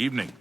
Evening.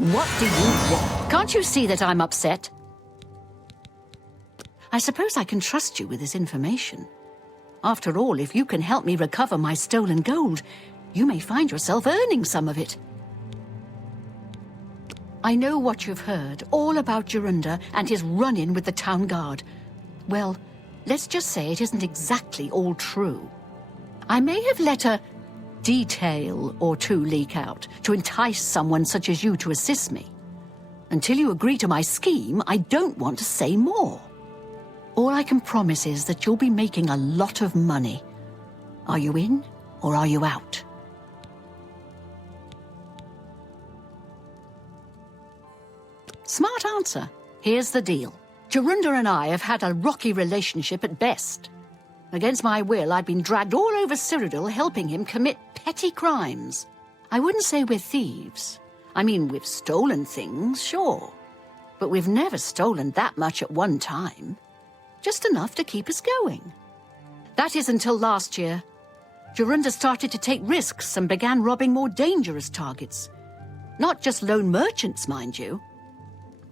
What do you want? Can't you see that I'm upset? I suppose I can trust you with this information. After all, if you can help me recover my stolen gold, you may find yourself earning some of it. I know what you've heard, all about Jorunda and his run-in with the town guard. Well, let's just say it isn't exactly all true. I may have let a detail or two leak out to entice someone such as you to assist me. Until you agree to my scheme, I don't want to say more. All I can promise is that you'll be making a lot of money. Are you in, or are you out? Smart answer. Here's the deal. Jorunda and I have had a rocky relationship at best. Against my will, I've been dragged all over Cyrodiil helping him commit petty crimes. I wouldn't say we're thieves. I mean, we've stolen things, sure. But we've never stolen that much at one time. Just enough to keep us going. That is until last year. Jorunda started to take risks and began robbing more dangerous targets. Not just lone merchants, mind you.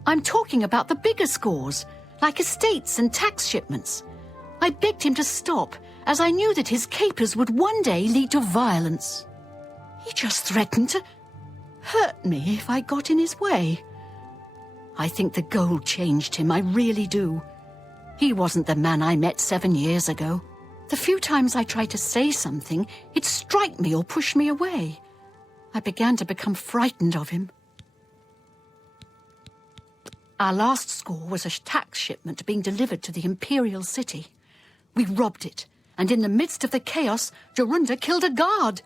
I'm talking about the bigger scores, like estates and tax shipments. I begged him to stop, as I knew that his capers would one day lead to violence. He just threatened to hurt me if I got in his way. I think the gold changed him, I really do. He wasn't the man I met 7 years ago. The few times I tried to say something, he'd strike me or push me away. I began to become frightened of him. Our last score was a tax shipment being delivered to the Imperial City. We robbed it, and in the midst of the chaos, Jorunda killed a guard.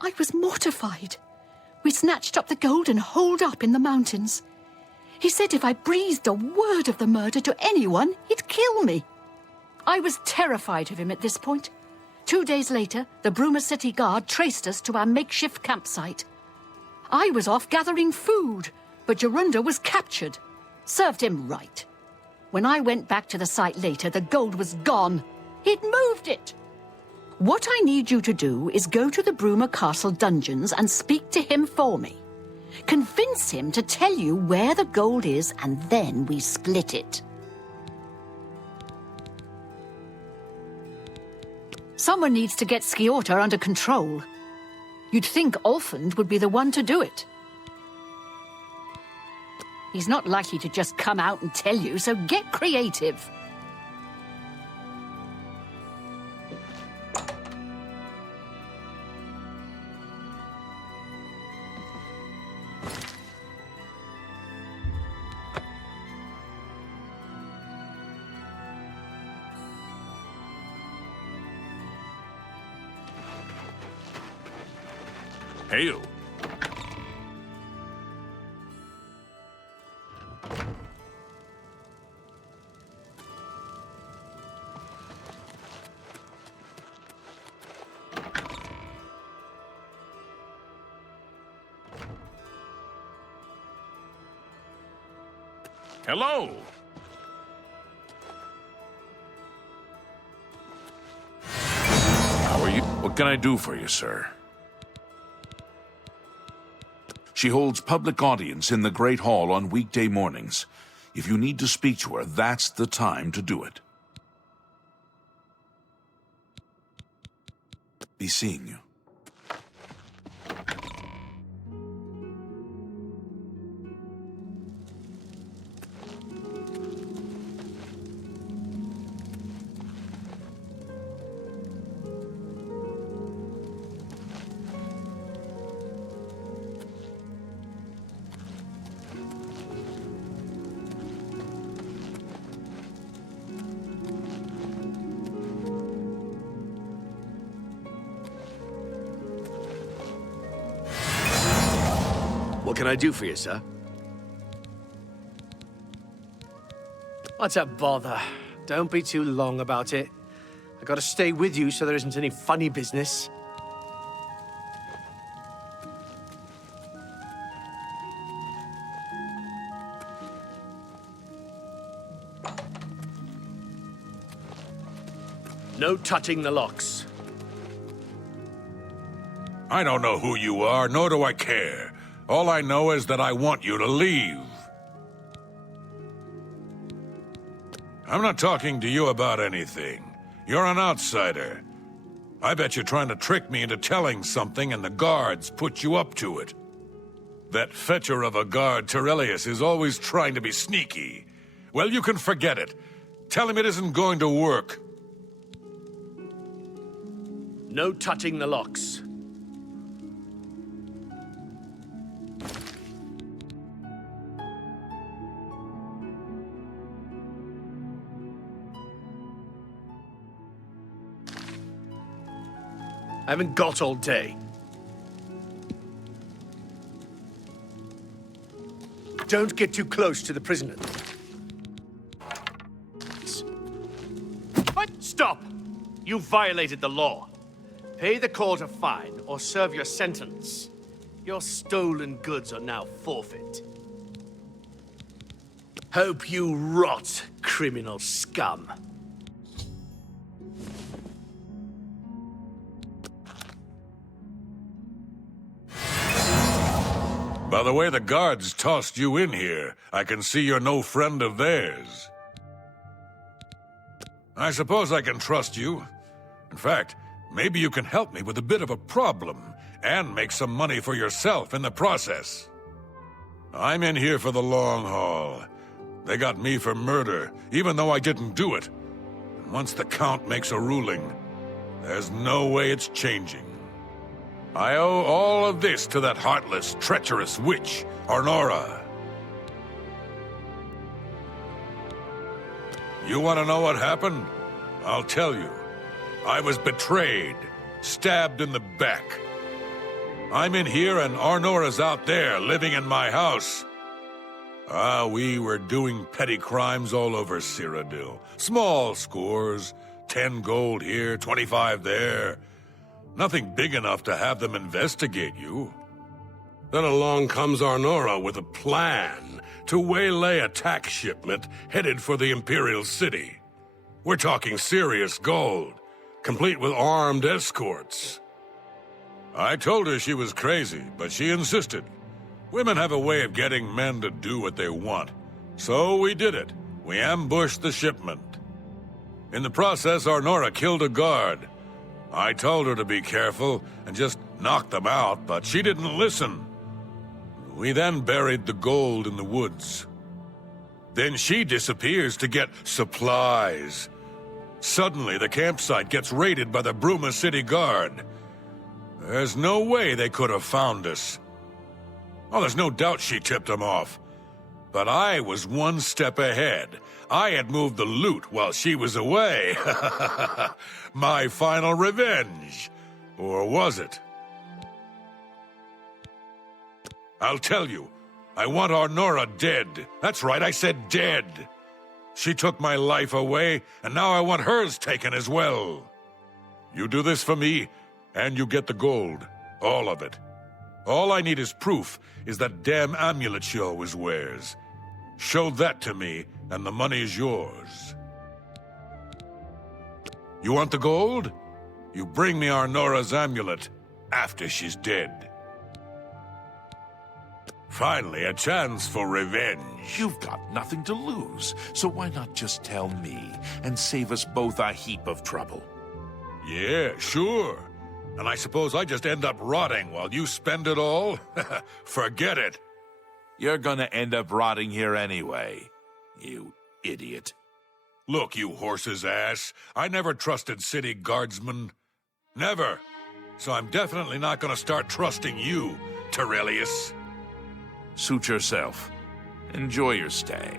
I was mortified. We snatched up the gold and holed up in the mountains. He said if I breathed a word of the murder to anyone, he'd kill me. I was terrified of him at this point. 2 days later, the Bruma City Guard traced us to our makeshift campsite. I was off gathering food, but Jorunda was captured. Served him right. When I went back to the site later, the gold was gone. He'd moved it. What I need you to do is go to the Bruma Castle dungeons and speak to him for me. Convince him to tell you where the gold is, and then we split it. Someone needs to get Sciorta under control. You'd think Ulfund would be the one to do it. He's not likely to just come out and tell you, so get creative. Hail. Hello. How are you? What can I do for you, sir? She holds public audience in the Great Hall on weekday mornings. If you need to speak to her, that's the time to do it. Be seeing you. What can I do for you, sir? What's a bother? Don't be too long about it. I gotta stay with you so there isn't any funny business. No touching the locks. I don't know who you are, nor do I care. All I know is that I want you to leave. I'm not talking to you about anything. You're an outsider. I bet you're trying to trick me into telling something and the guards put you up to it. That fetcher of a guard, Tirelius, is always trying to be sneaky. Well, you can forget it. Tell him it isn't going to work. No touching the locks. I haven't got all day. Don't get too close to the prisoner. What? Stop! You violated the law. Pay the court a fine or serve your sentence. Your stolen goods are now forfeit. Hope you rot, criminal scum. By the way the guards tossed you in here, I can see you're no friend of theirs. I suppose I can trust you. In fact, maybe you can help me with a bit of a problem, and make some money for yourself in the process. I'm in here for the long haul. They got me for murder, even though I didn't do it. And once the Count makes a ruling, there's no way it's changing. I owe all of this to that heartless, treacherous witch, Arnora. You want to know what happened? I'll tell you. I was betrayed, stabbed in the back. I'm in here and Arnora's out there, living in my house. We were doing petty crimes all over Cyrodiil. Small scores, 10 gold here, 25 there. Nothing big enough to have them investigate you. Then along comes Arnora with a plan to waylay a tax shipment headed for the Imperial City. We're talking serious gold, complete with armed escorts. I told her she was crazy, but she insisted. Women have a way of getting men to do what they want. So we did it. We ambushed the shipment. In the process, Arnora killed a guard. I told her to be careful and just knock them out, but she didn't listen. We then buried the gold in the woods. Then she disappears to get supplies. Suddenly, the campsite gets raided by the Bruma City Guard. There's no way they could have found us. Oh, there's no doubt she tipped them off. But I was one step ahead. I had moved the loot while she was away. My final revenge. Or was it? I'll tell you. I want Arnora dead. That's right, I said dead. She took my life away, and now I want hers taken as well. You do this for me, and you get the gold. All of it. All I need is proof is that damn amulet she always wears. Show that to me, and the money's yours. You want the gold? You bring me Arnora's amulet after she's dead. Finally, a chance for revenge. You've got nothing to lose, so why not just tell me and save us both a heap of trouble? Yeah, sure. And I suppose I just end up rotting while you spend it all? Forget it. You're gonna end up rotting here anyway, you idiot. Look, you horse's ass. I never trusted city guardsmen. Never. So I'm definitely not gonna start trusting you, Terrelius. Suit yourself. Enjoy your stay.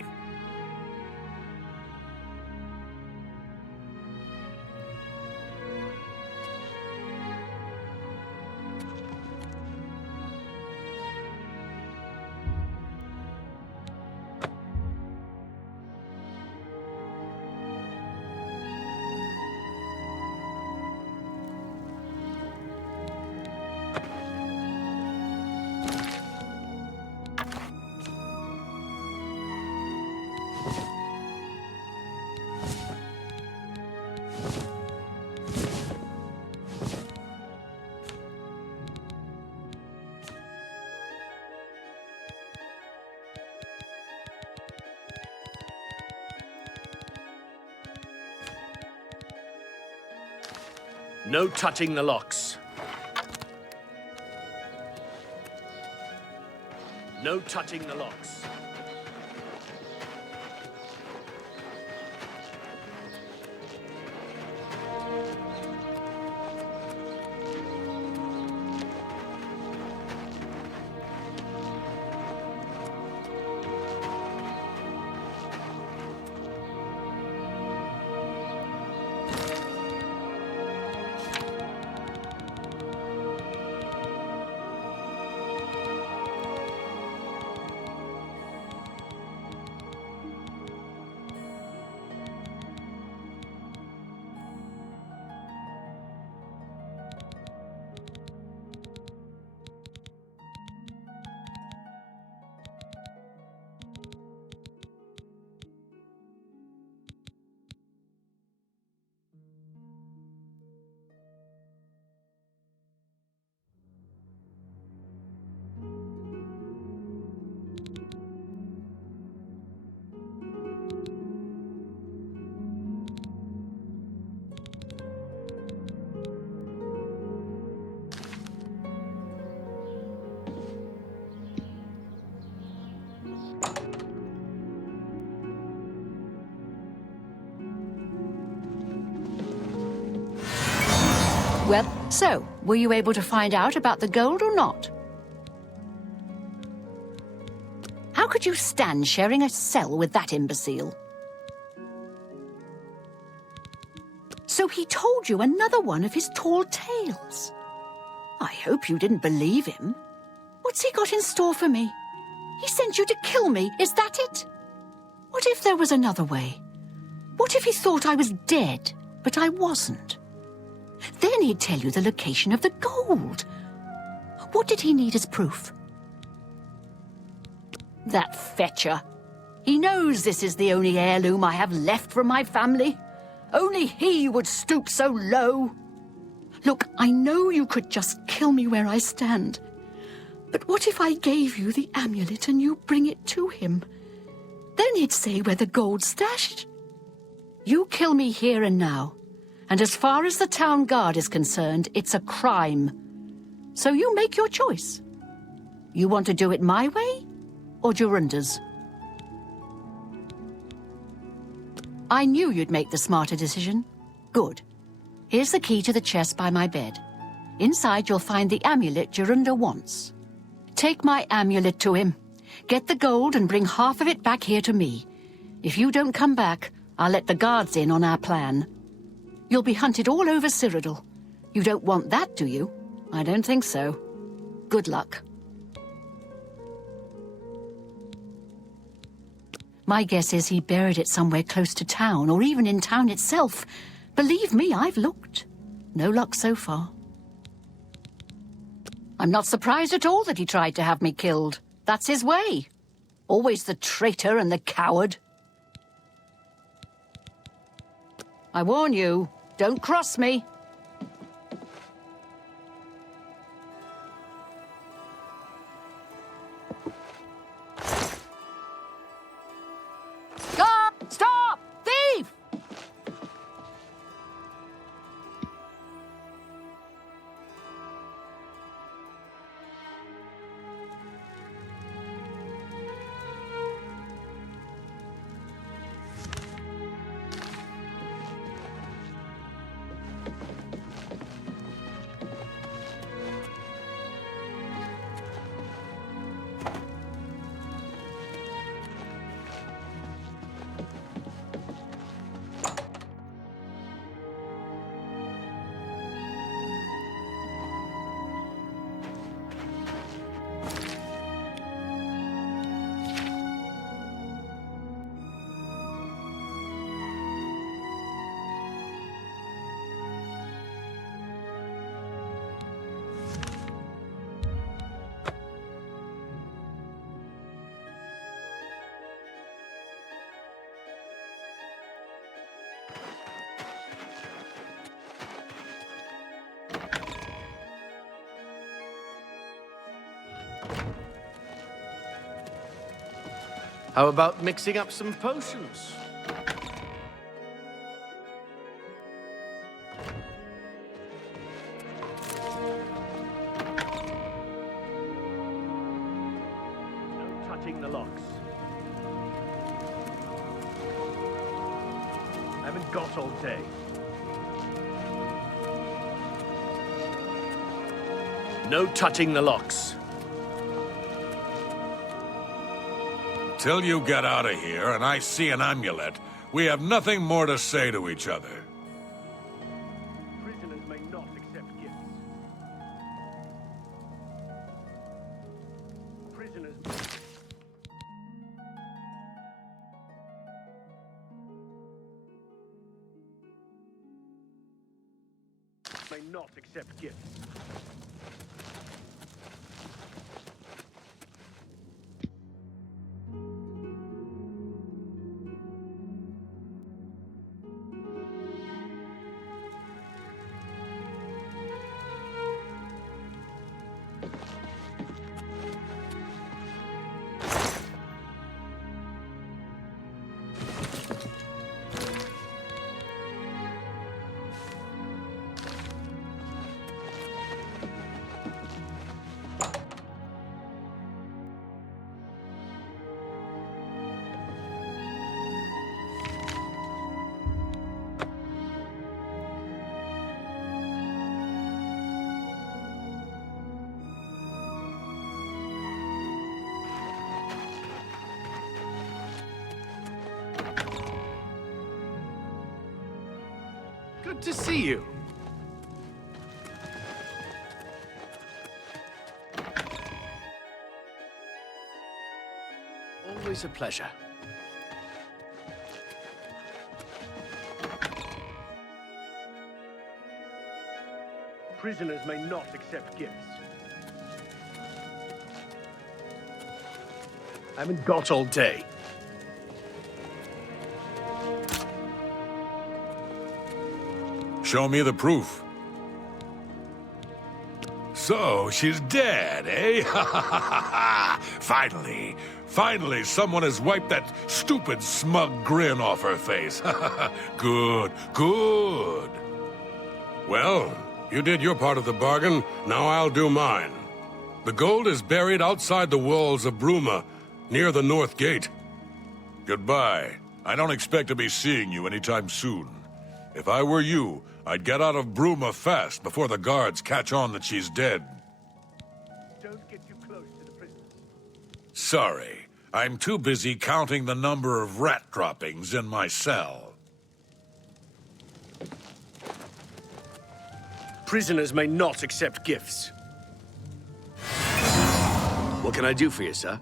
No touching the locks. No touching the locks. Well, so, were you able to find out about the gold or not? How could you stand sharing a cell with that imbecile? So he told you another one of his tall tales. I hope you didn't believe him. What's he got in store for me? He sent you to kill me, is that it? What if there was another way? What if he thought I was dead, but I wasn't? Then he'd tell you the location of the gold. What did he need as proof? That fetcher. He knows this is the only heirloom I have left from my family. Only he would stoop so low. Look, I know you could just kill me where I stand. But what if I gave you the amulet and you bring it to him? Then he'd say where the gold's stashed. You kill me here and now. And as far as the town guard is concerned, it's a crime. So you make your choice. You want to do it my way, or Jorunda's? I knew you'd make the smarter decision. Good. Here's the key to the chest by my bed. Inside you'll find the amulet Jorunda wants. Take my amulet to him. Get the gold and bring half of it back here to me. If you don't come back, I'll let the guards in on our plan. You'll be hunted all over Cyrodiil. You don't want that, do you? I don't think so. Good luck. My guess is he buried it somewhere close to town, or even in town itself. Believe me, I've looked. No luck so far. I'm not surprised at all that he tried to have me killed. That's his way. Always the traitor and the coward. I warn you, don't cross me. Stop! Stop! Thief! How about mixing up some potions? No touching the locks. I haven't got all day. No touching the locks. Till you get out of here and I see an amulet, we have nothing more to say to each other. may not accept gifts. Good to see you. Always a pleasure. Prisoners may not accept gifts. I haven't got all day. Show me the proof. So, she's dead, eh? Finally, someone has wiped that stupid, smug grin off her face. Good. Well, you did your part of the bargain, now I'll do mine. The gold is buried outside the walls of Bruma, near the North Gate. Goodbye. I don't expect to be seeing you anytime soon. If I were you, I'd get out of Bruma fast before the guards catch on that she's dead. Don't get too close to the prisoners. Sorry, I'm too busy counting the number of rat droppings in my cell. Prisoners may not accept gifts. What can I do for you, sir?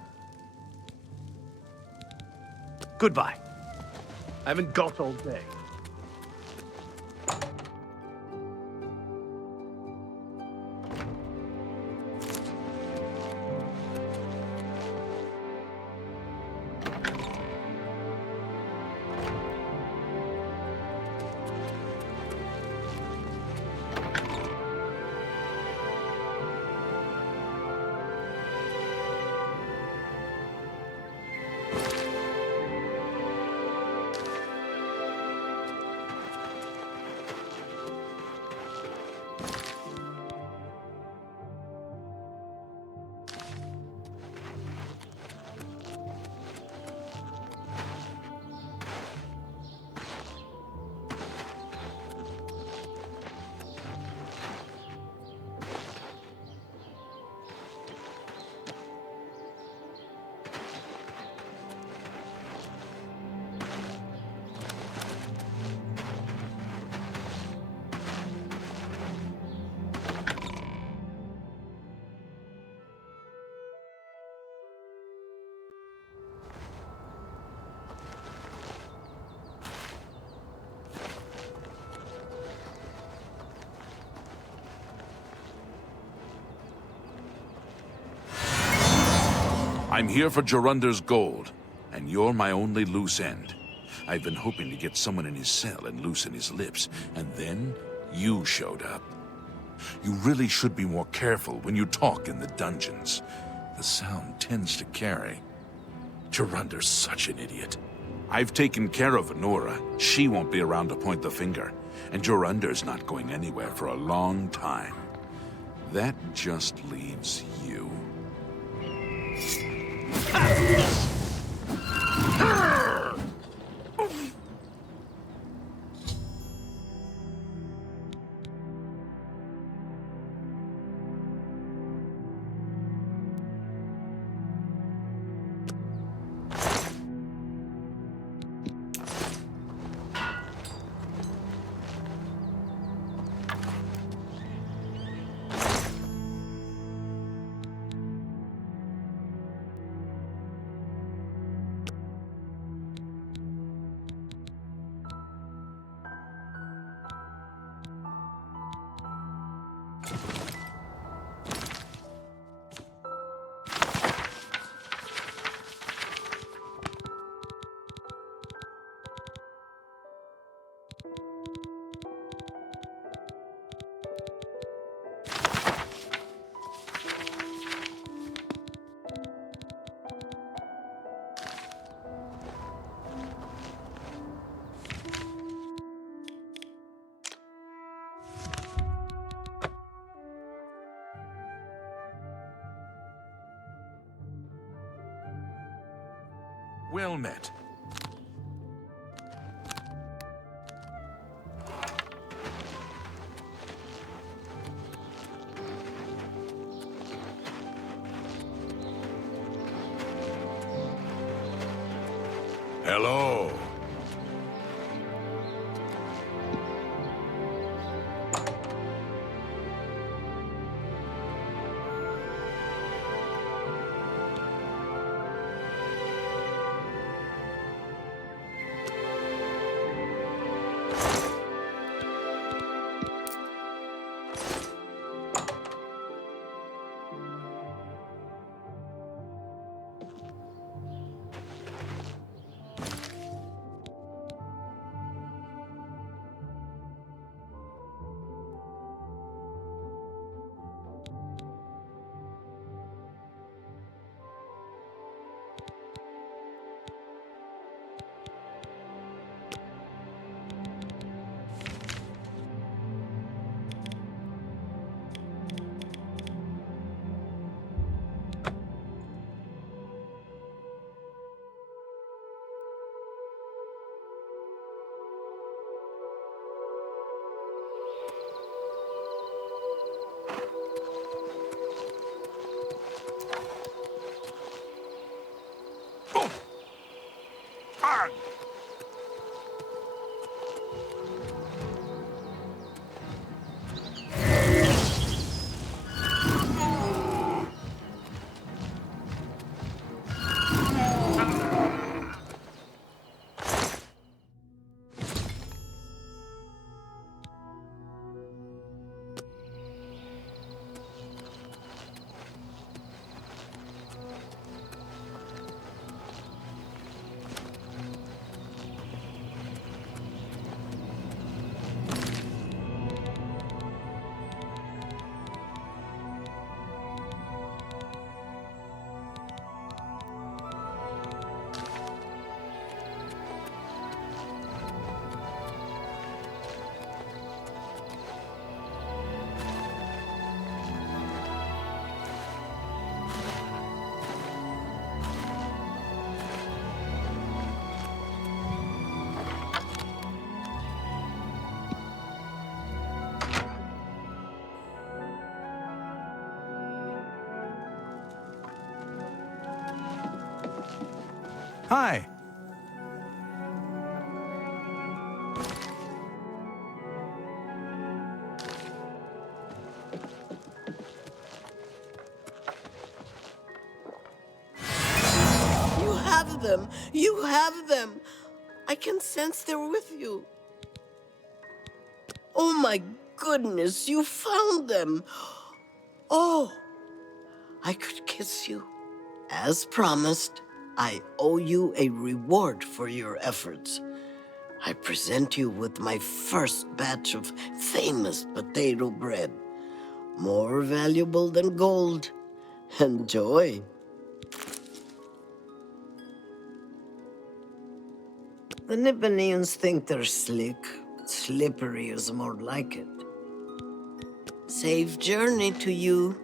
Goodbye. I haven't got all day. I'm here for Gerunder's gold, and you're my only loose end. I've been hoping to get someone in his cell and loosen his lips, and then you showed up. You really should be more careful when you talk in the dungeons. The sound tends to carry. Gerunder's such an idiot. I've taken care of Honora. She won't be around to point the finger, and Gerunder's not going anywhere for a long time. That just leaves you. Well met. Hello. Hi. You have them! You have them! I can sense they're with you. Oh my goodness, you found them! Oh, I could kiss you. As promised, I owe you a reward for your efforts. I present you with my first batch of famous potato bread. More valuable than gold. Enjoy. The Nibbaneans think they're slick. Slippery is more like it. Safe journey to you.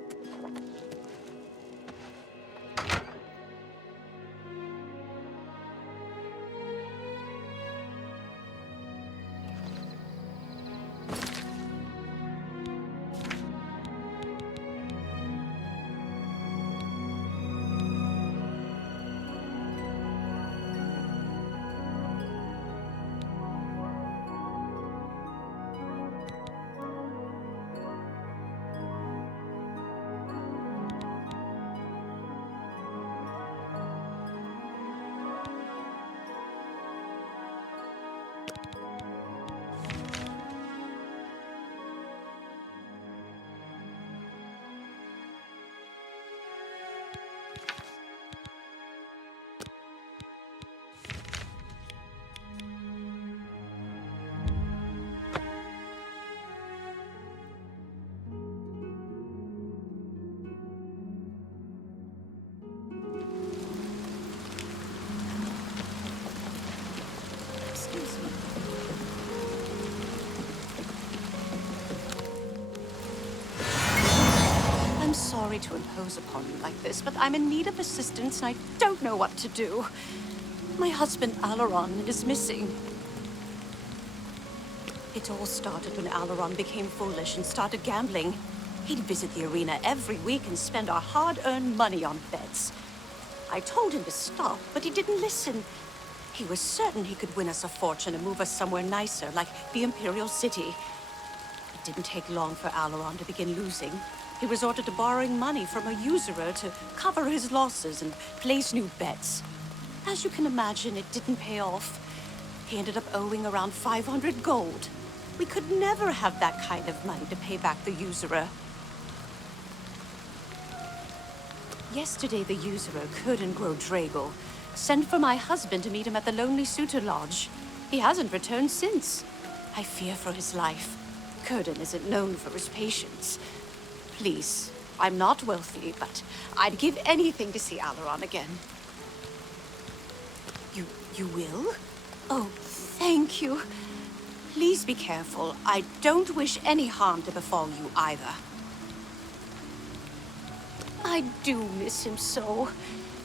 to impose upon you like this, but I'm in need of assistance and I don't know what to do. My husband, Alaron, is missing. It all started when Alaron became foolish and started gambling. He'd visit the arena every week and spend our hard-earned money on bets. I told him to stop, but he didn't listen. He was certain he could win us a fortune and move us somewhere nicer, like the Imperial City. It didn't take long for Alaron to begin losing. He resorted to borrowing money from a usurer to cover his losses and place new bets. As you can imagine, it didn't pay off. He ended up owing around 500 gold. We could never have that kind of money to pay back the usurer. Yesterday, the usurer couldn't grow Drago. Sent for my husband to meet him at the Lonely Suitor Lodge. He hasn't returned since. I fear for his life. Kurden isn't known for his patience. Please, I'm not wealthy, but I'd give anything to see Alaron again. You will? Oh, thank you. Please be careful. I don't wish any harm to befall you either. I do miss him so.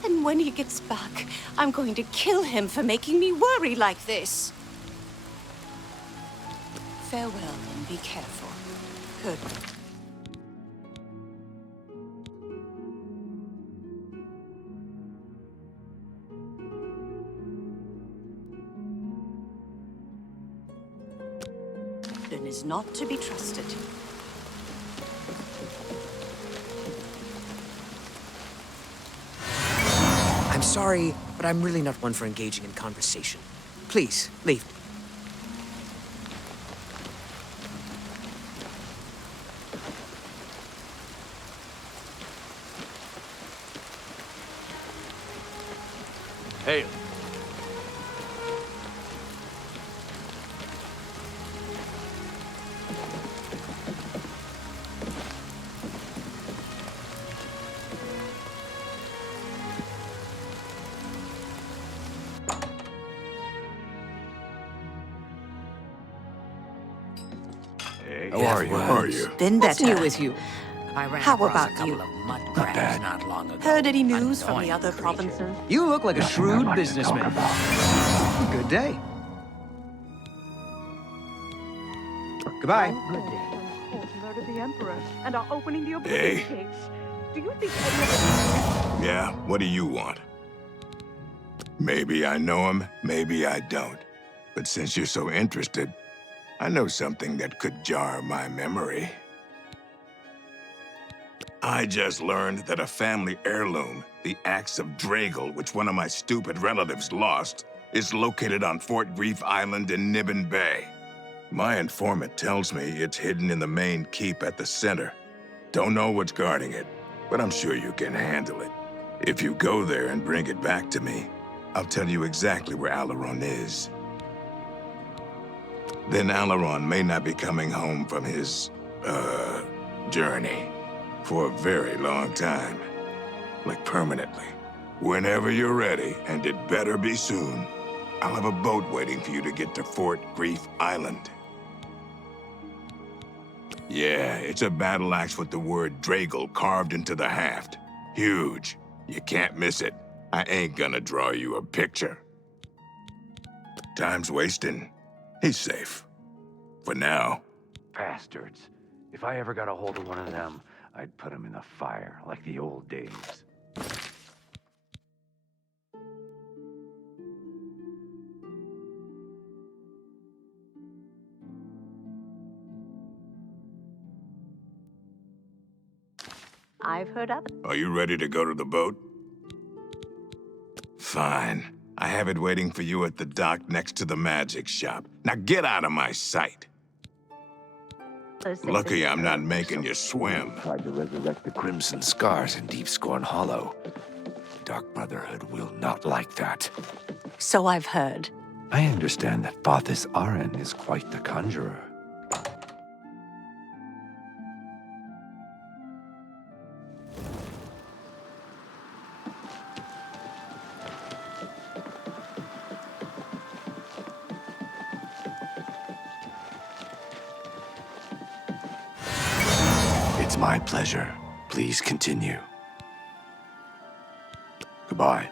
And when he gets back, I'm going to kill him for making me worry like this. Farewell and be careful. Good. Kurden is not to be trusted. I'm sorry, but I'm really not one for engaging in conversation. Please, leave. Hail. How are you? How are you? Been What's better. new with you? How about you? Not bad. Not long ago. Heard any news from the other provinces? You look like a shrewd businessman. Good day. Goodbye. Murdered the Emperor and are opening the Hey. Oblivion gates. Do you think any of Yeah, what do you want? Maybe I know him, maybe I don't. But since you're so interested, I know something that could jar my memory. I just learned that a family heirloom, the Axe of Dragal, which one of my stupid relatives lost, is located on Fort Grief Island in Nibbin Bay. My informant tells me it's hidden in the main keep at the center. Don't know what's guarding it, but I'm sure you can handle it. If you go there and bring it back to me, I'll tell you exactly where Alaron is. Then Alaron may not be coming home from his, journey for a very long time. Like permanently. Whenever you're ready, and it better be soon, I'll have a boat waiting for you to get to Fort Grief Island. Yeah, it's a battle axe with the word Dragal carved into the haft. Huge. You can't miss it. I ain't gonna draw you a picture. Time's wasting. He's safe. For now. Bastards. If I ever got a hold of one of them, I'd put him in the fire like the old days. I've heard of it. Are you ready to go to the boat? Fine. I have it waiting for you at the dock next to the magic shop. Now get out of my sight. Lucky I'm not making you swim. Tried to resurrect the Crimson Scars in Deep Scorn Hollow. The Dark Brotherhood will not like that. So I've heard. I understand that Bothis Aren is quite the conjurer. It's my pleasure. Please Please continue. Goodbye.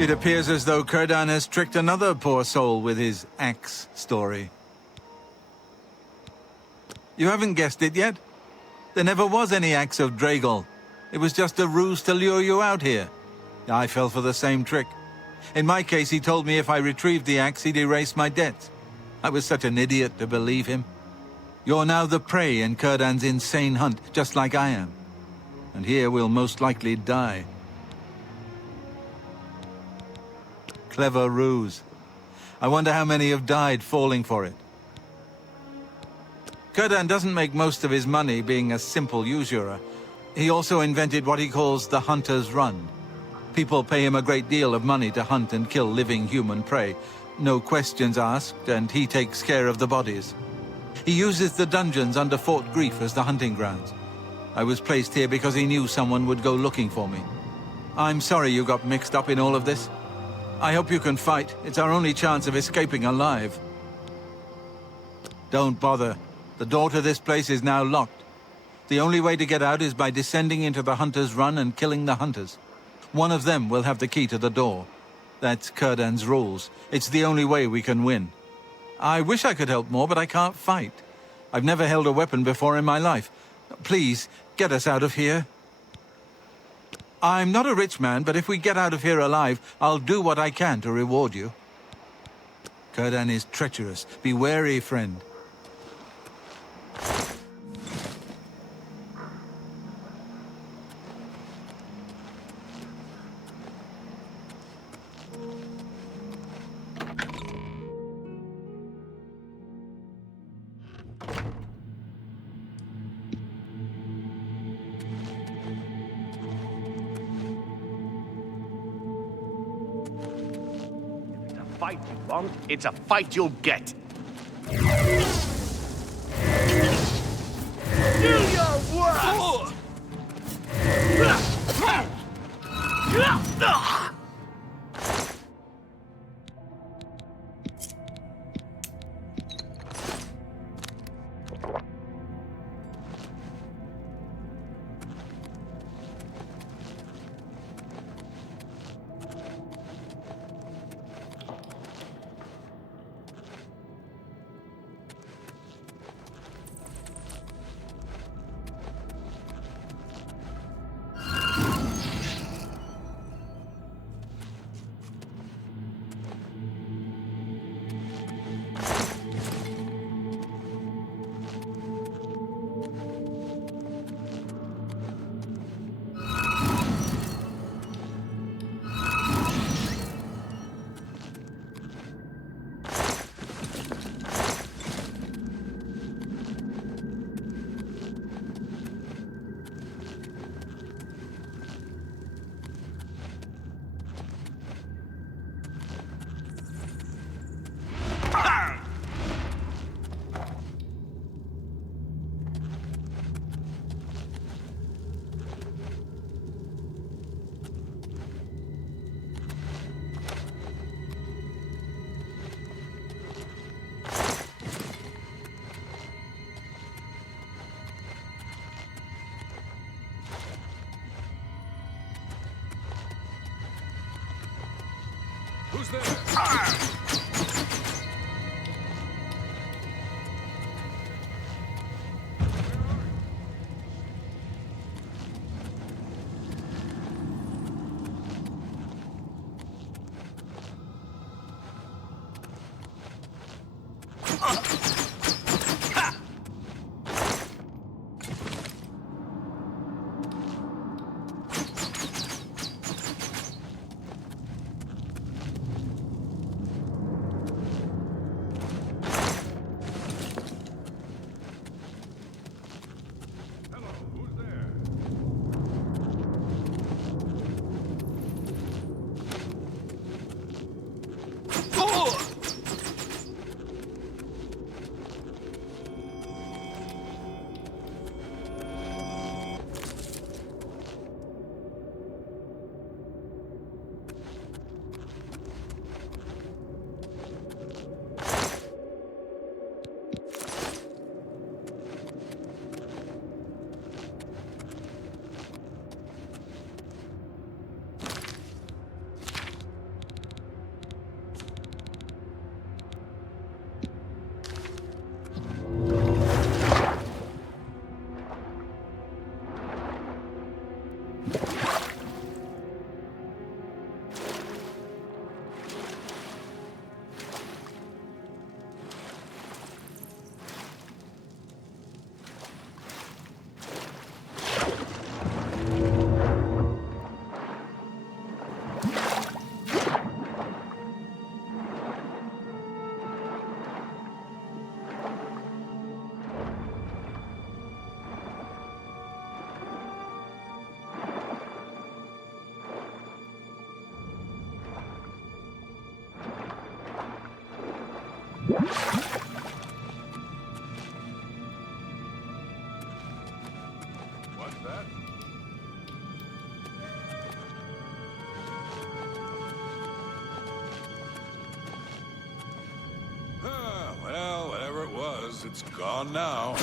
It appears as though Kurdan has tricked another poor soul with his axe story. You haven't guessed it yet? There never was any axe of Draegel. It was just a ruse to lure you out here. I fell for the same trick. In my case, he told me if I retrieved the axe, he'd erase my debts. I was such an idiot to believe him. You're now the prey in Kurdan's insane hunt, just like I am. And here we'll most likely die. Clever ruse. I wonder how many have died falling for it. Kurdan doesn't make most of his money being a simple usurer. He also invented what he calls the Hunter's Run. People pay him a great deal of money to hunt and kill living human prey. No questions asked, and he takes care of the bodies. He uses the dungeons under Fort Grief as the hunting grounds. I was placed here because he knew someone would go looking for me. I'm sorry you got mixed up in all of this. I hope you can fight. It's our only chance of escaping alive. Don't bother. The door to this place is now locked. The only way to get out is by descending into the Hunter's Run and killing the hunters. One of them will have the key to the door. That's Kurdan's rules. It's the only way we can win. I wish I could help more, but I can't fight. I've never held a weapon before in my life. Please, get us out of here. I'm not a rich man, but if we get out of here alive, I'll do what I can to reward you. Kurdan is treacherous. Be wary, friend. Fight you want, it's a fight you'll get. Do your worst! Who's there? What's that? Well, whatever it was, it's gone now.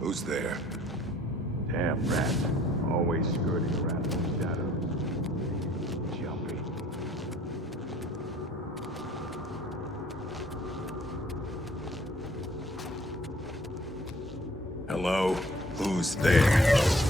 Who's there? Damn rat. Always skirting around in the shadows. Jumpy. Hello? Who's there?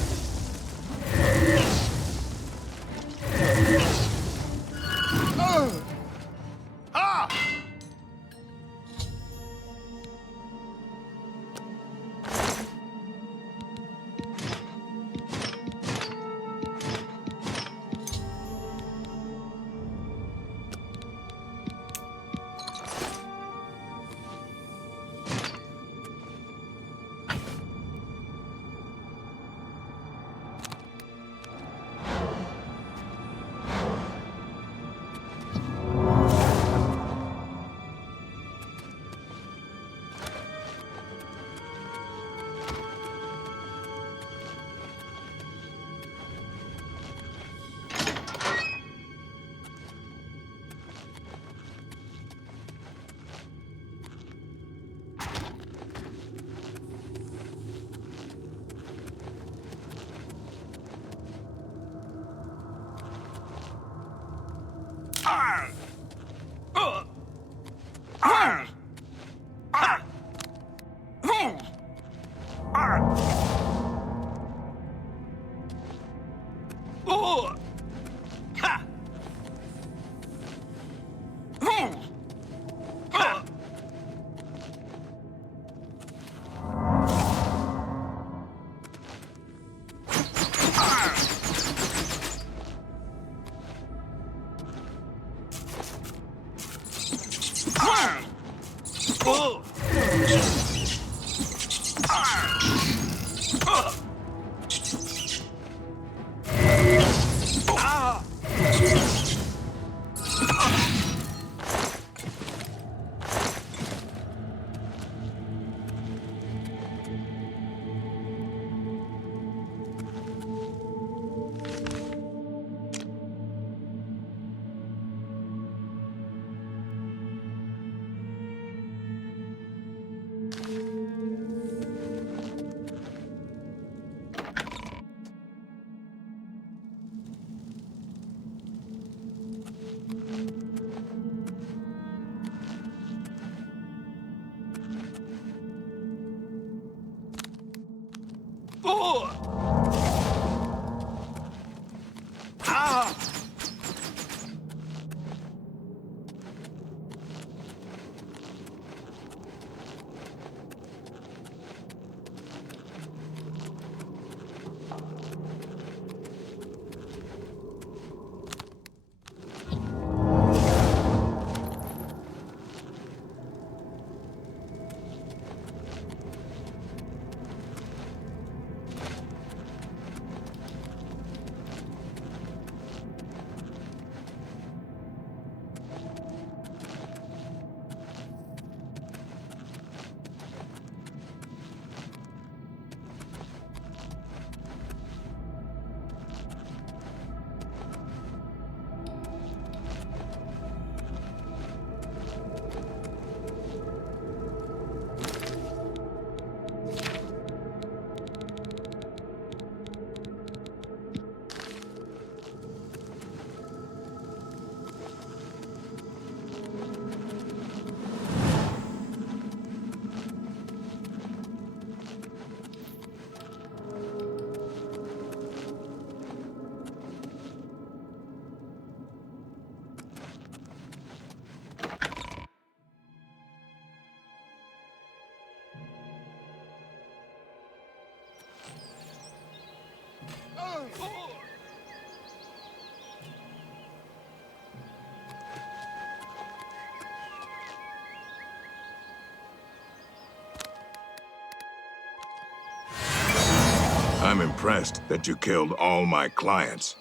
I'm impressed that you killed all my clients.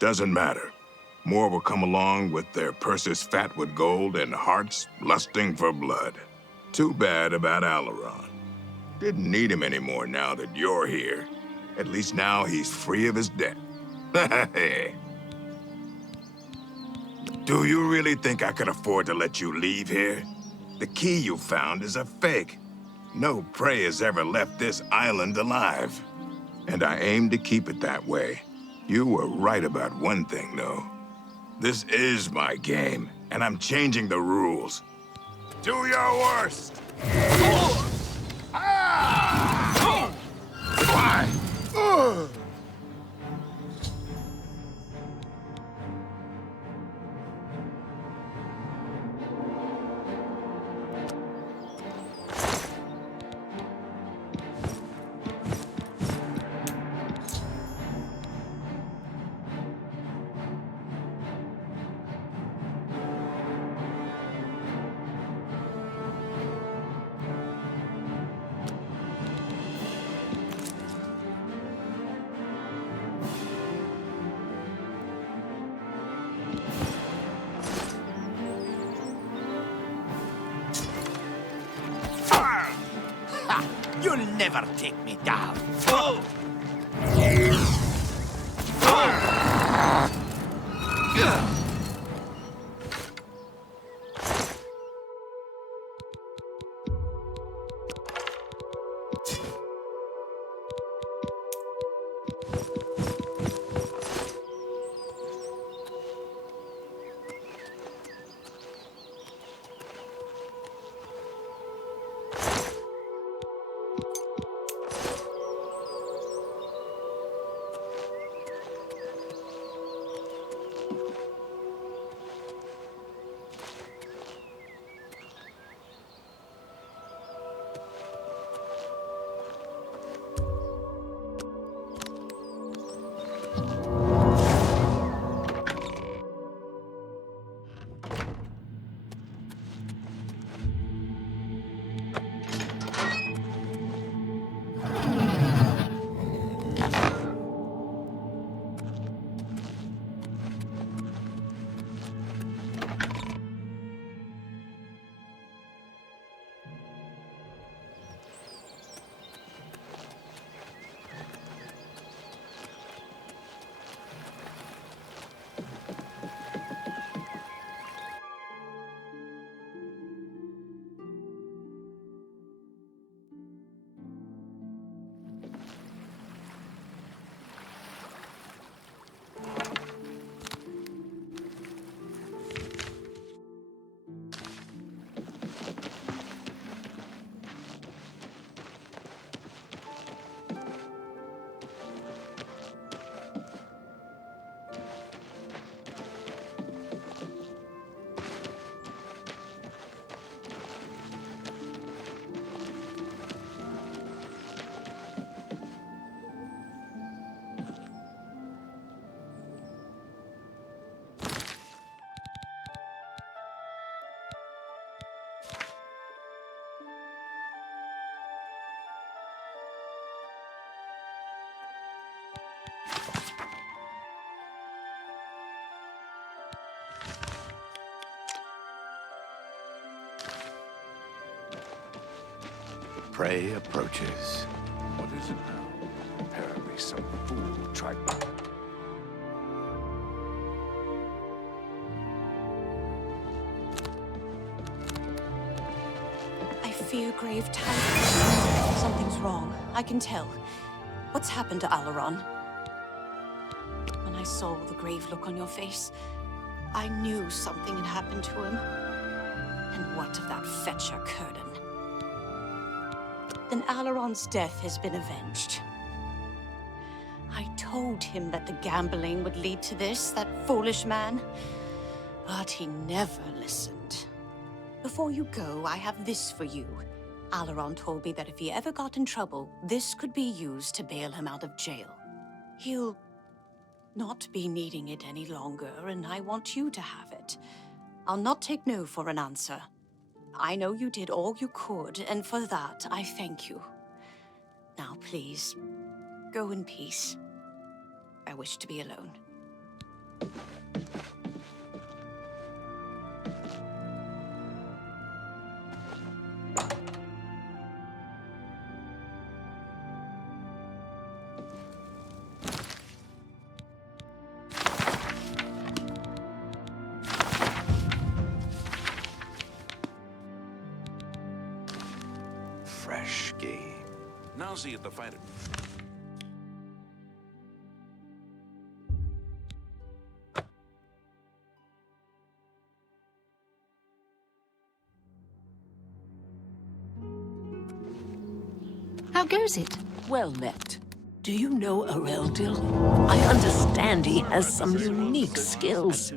Doesn't matter. More will come along with their purses fat with gold and hearts lusting for blood. Too bad about Alaron. Didn't need him anymore now that you're here. At least now he's free of his debt. Do you really think I could afford to let you leave here? The key you found is a fake. No prey has ever left this island alive. And I aim to keep it that way. You were right about one thing, though. This is my game, and I'm changing the rules. Do your worst! You'll never take me down. Prey approaches. What is it now? Apparently some fool tried... I fear grave tidings. Something's wrong. I can tell. What's happened to Alaron? When I saw the grave look on your face, I knew something had happened to him. And what of that fetcher Curdan? Then Alaron's death has been avenged. I told him that the gambling would lead to this, that foolish man. But he never listened. Before you go, I have this for you. Alaron told me that if he ever got in trouble, this could be used to bail him out of jail. He'll not be needing it any longer, and I want you to have it. I'll not take no for an answer. I know you did all you could, and for that, I thank you. Now, please, go in peace. I wish to be alone. Fresh Now see if the fighter... How goes it? Well met. Do you know Areldil? I understand he has some unique skills.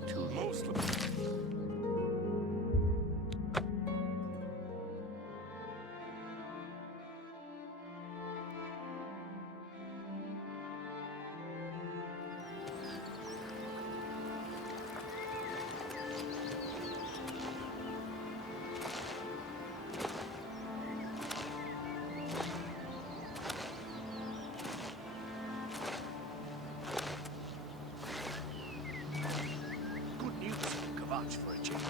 Good news, Kavach, for a change.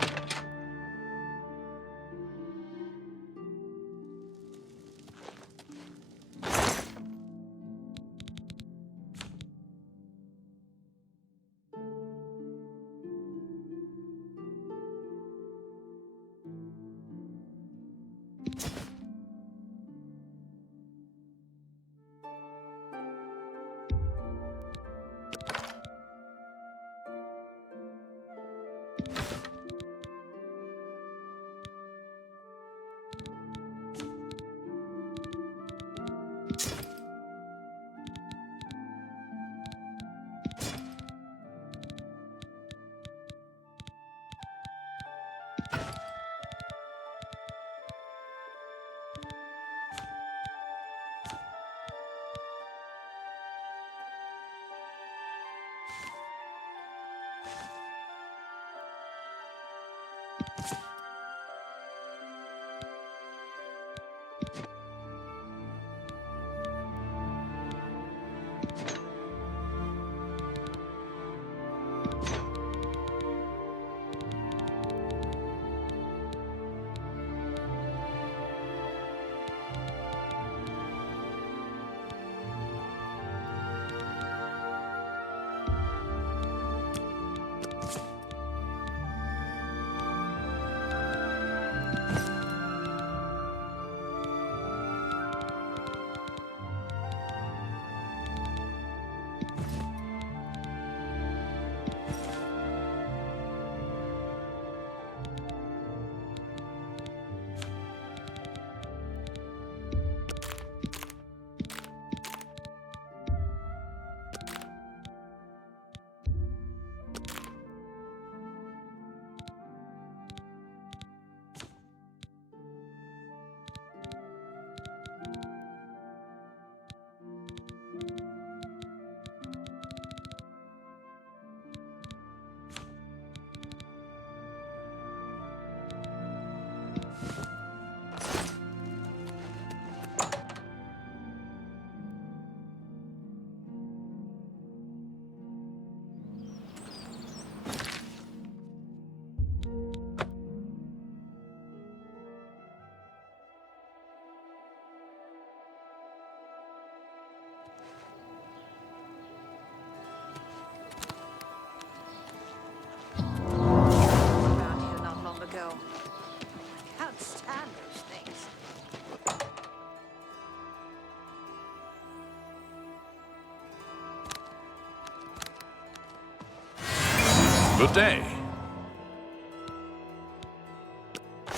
Good day.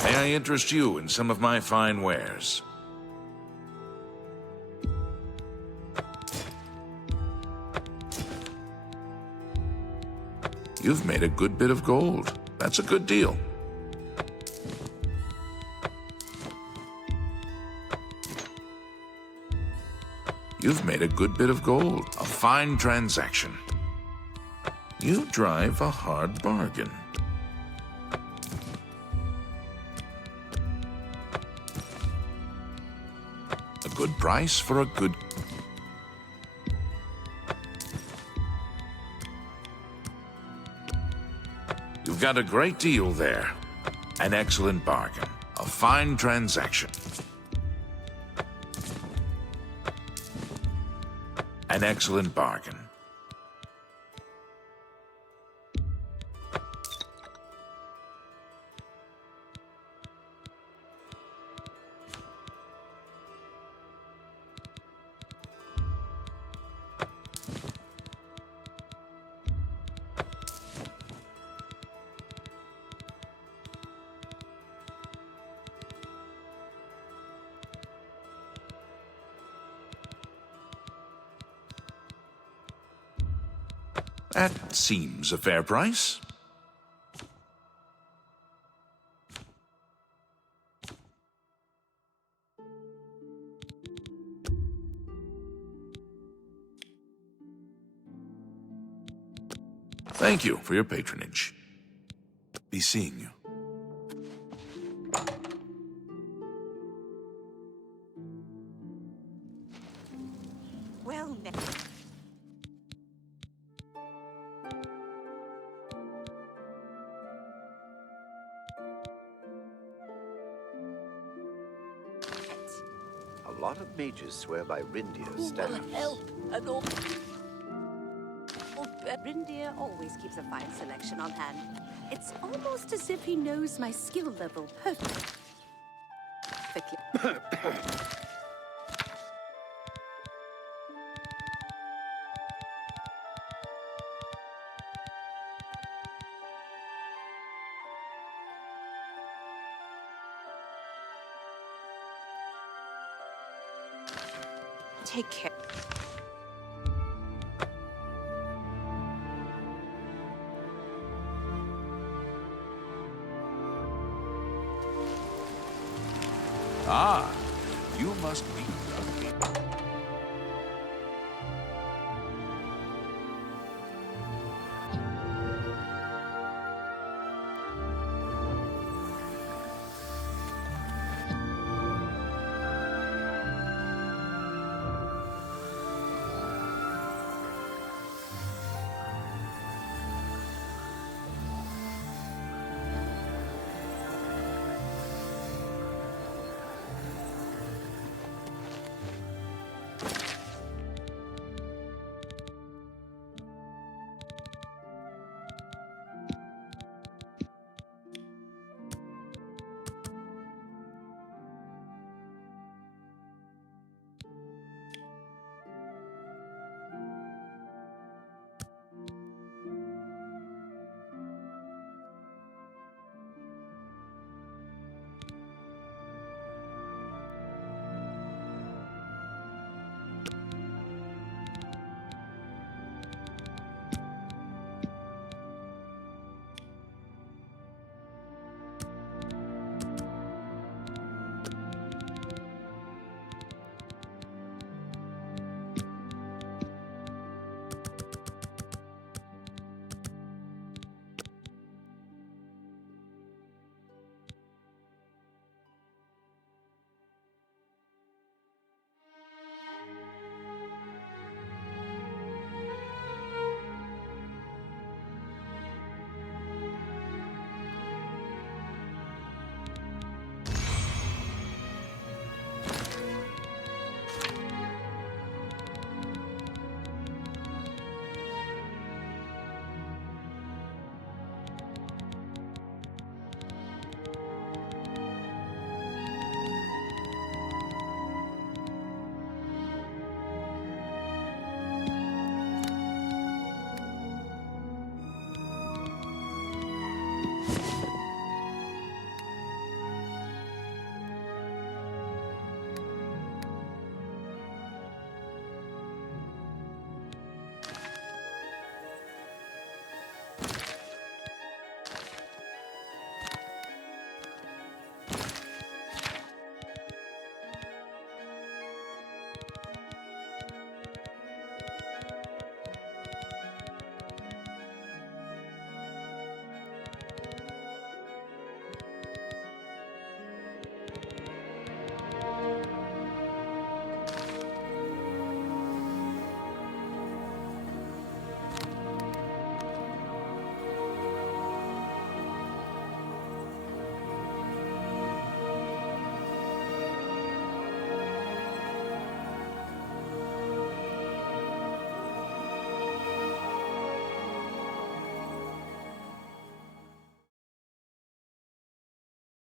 May I interest you in some of my fine wares? You've made a good bit of gold. That's a good deal. You've made a good bit of gold. A fine transaction. You drive a hard bargain. A good price for a good... You've got a great deal there. An excellent bargain. A fine transaction. An excellent bargain. That seems a fair price. Thank you for your patronage. Be seeing you. Well, A lot of mages swear by Rindir's Who will standards. help? And all... Rindir always keeps a fine selection on hand. It's almost as if he knows my skill level perfectly. Take care. Ah, you must be the